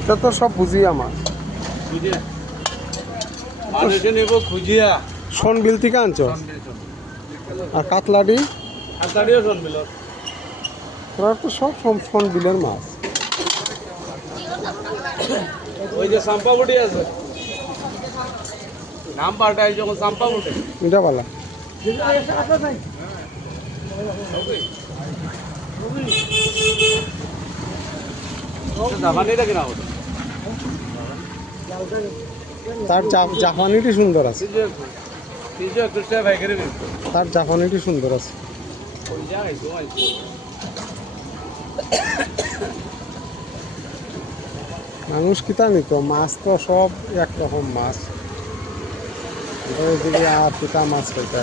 এটা তো সব বুঝিয়া মাছ। মানুষে নেব খুঁজিয়া সোনবিল থেকে আনছো? আর কাতলাডি? কাতলাডিও সোনবিল। ওরা তো সব সোনবিলের মাছ। ওই যে চাম্পাবুটি আছে, নাম পাল্টাই যখন চাম্পাবুটি। এটা বালা জাপানিটা কিনা হতো। তার জাপানিটি সুন্দর আছে। তার জাপানিটি সুন্দর আছে। মানুষ কিতা নিত? মাছ তো সব একরকম মাছ। এদিকে আর কিতা মাছ হইতে